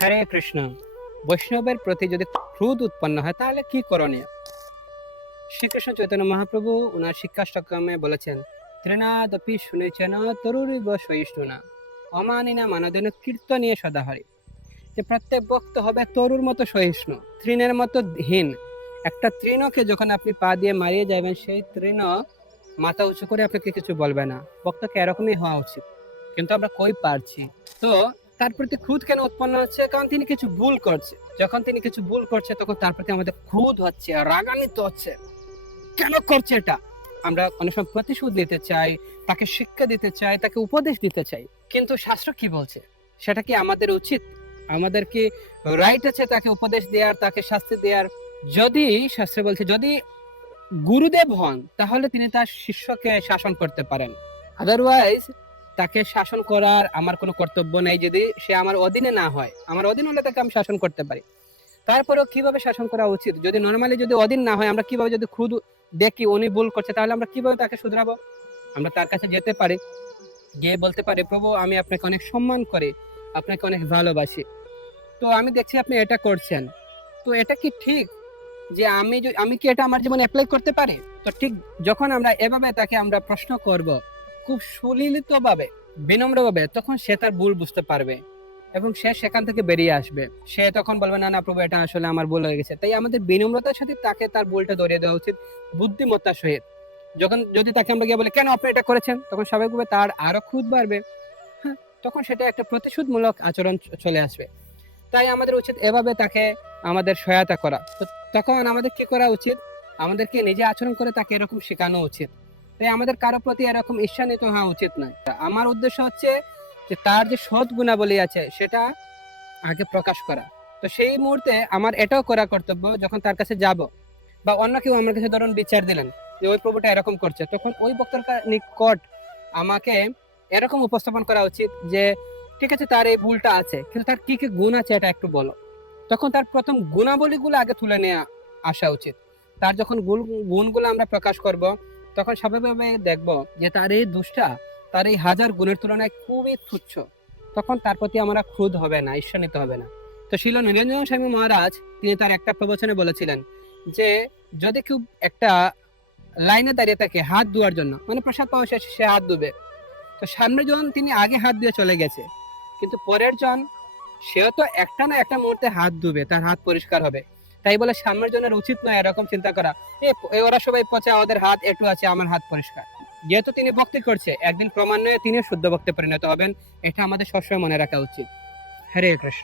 হরে কৃষ্ণ। বৈষ্ণবের প্রতি যদি ক্রোধ উৎপন্ন হয় তাহলে কি করণীয়? শ্রীকৃষ্ণ চৈতন্য মহাপ্রভু ওনার শিক্ষাষ্টক্রমে বলেছেন, ত্রিনাদপি শুনেছেন তরুরিব সহিষ্ণুনা অমানিনা মানদেন কীর্তনীয় সদাহরি। যে প্রত্যেক ভক্ত হবে তরুর মতো সহিষ্ণু, তৃণের মতো হীন। একটা তৃণকে যখন আপনি পা দিয়ে মারিয়ে যাবেন, সেই তৃণ মাথা উঁচু করে আপনাকে কিছু বলবে না। ভক্তকে এরকমই হওয়া উচিত, কিন্তু আমরা কই পারছি। তো তার প্রতি ক্রোধ কেন উৎপন্ন হচ্ছে? কারণ তিনি কিছু ভুল করছে। যখন তিনি কিছু ভুল করছে তখন তার প্রতি আমাদের ক্রোধ হচ্ছে, রাগান্বিত হচ্ছে। কেন করছে এটা? আমরা অনেক সময় প্রতিশোধ নিতে চাই, তাকে শিক্ষা দিতে চাই, তাকে উপদেশ দিতে চাই, কিন্তু শাস্ত্র কি বলছে? সেটা কি আমাদের উচিত? আমাদের কি রাইট আছে তাকে উপদেশ দেওয়ার, তাকে শাস্তি দেওয়ার? যদি শাস্ত্রে বলছে, যদি গুরুদেব হন তাহলে তিনি তার শিষ্যকে শাসন করতে পারেন, আদারওয়াইজ তাকে শাসন করার আমার কোনো কর্তব্য নেই। যদি সে আমার অধীনে না হয়, আমার অধীন হলে তাকে আমি শাসন করতে পারি। তারপরেও কিভাবে শাসন করা উচিত? যদি নর্মালি যদি অধীন না হয়, আমরা কিভাবে যদি খুদ দেখি উনি ভুল করছে, তাহলে আমরা কিভাবে তাকে শুধরাবো? আমরা তার কাছে যেতে পারি, গিয়ে বলতে পারি, প্রভু আমি আপনাকে অনেক সম্মান করি, আপনাকে অনেক ভালোবাসি, তো আমি দেখছি আপনি এটা করছেন, তো এটা কি ঠিক? যে আমি কি এটা আমার জীবনে অ্যাপ্লাই করতে পারি? তো ঠিক যখন আমরা এভাবে তাকে আমরা প্রশ্ন করব, খুব সুললিত ভাবে, বিনম্র ভাবে, তখন সে তার ভুল বুঝতে পারবে এবং সে সেখান থেকে বেরিয়ে আসবে। সে তখন বলবে, না না প্রভু, এটা আসলে আমার ভুল হয়ে গেছে। তাই আমাদের বিনম্রতার সাথে তাকে তার ভুলটা ধরিয়ে দেওয়া উচিত, বুদ্ধিমত্তার সহিত। যদি তাকে আমরা গিয়ে বলি, কেন আপনি এটা করেছেন, তখন স্বাভাবিকভাবে তার আরো ক্রোধ বাড়বে। হ্যাঁ, তখন সেটা একটা প্রতিশোধমূলক আচরণ চলে আসবে। তাই আমাদের উচিত এভাবে তাকে আমাদের সহায়তা করা। তো তখন আমাদের কি করা উচিত? আমাদেরকে নিজে আচরণ করে তাকে এরকম শেখানো উচিত। তাই আমাদের কারো প্রতি এরকম ঈর্ষান্বিত হওয়া উচিত নয়। আমার উদ্দেশ্য হচ্ছে যে তার যে সৎ গুণাবলী আছে সেটা আগে প্রকাশ করা। তো সেই মুহূর্তে আমার এটাও করা কর্তব্য, যখন তার কাছে যাব বা অন্য কেউ আমার কাছে ধরুন বিচার দিলেন যে ওই প্রভুটা এরকম করছে, তখন ওই বক্তার নিকট আমাকে এরকম উপস্থাপন করা উচিত যে, ঠিক আছে তার এই ভুলটা আছে, কিন্তু তার কি কি গুণ আছে এটা একটু বলো। তখন তার প্রথম গুণাবলীগুলো আগে তুলে নিয়ে আসা উচিত। তার যখন গুণগুলো আমরা প্রকাশ করব, তখন স্বাভাবিকভাবে দেখব যে তার এই দোষটা তার এই হাজার গুণের তুলনায় খুবই তুচ্ছ। তখন তার প্রতি আমরা ক্রোধ হবে না, ঈর্ষান্বিত হবে না। তো শিল নীলাঞ্জন স্বামী মহারাজ তিনি তার একটা প্রবচনে বলেছিলেন যে, যদি কেউ একটা লাইনে দাঁড়িয়ে থাকে হাত ধোয়ার জন্য, মানে প্রসাদ পাওয়া শেষে সে হাত ধুবে, তো সামনের জন তিনি আগে হাত দিয়ে চলে গেছে, কিন্তু পরের জন সেও তো একটা না একটা মুহূর্তে হাত ধুবে, তার হাত পরিষ্কার হবে। তাই বলে সামনের জনের উচিত নয় এরকম চিন্তা করা, ওরা সবাই পচা, ওদের হাত একটু আছে, আমার হাত পরিষ্কার। যেহেতু তিনি ভক্তি করছে, একদিন ক্রমান্বয়ে তিনি শুদ্ধ ভক্তে পরিণত হবেন। এটা আমাদের সবসময় মনে রাখা উচিত। হরে কৃষ্ণ।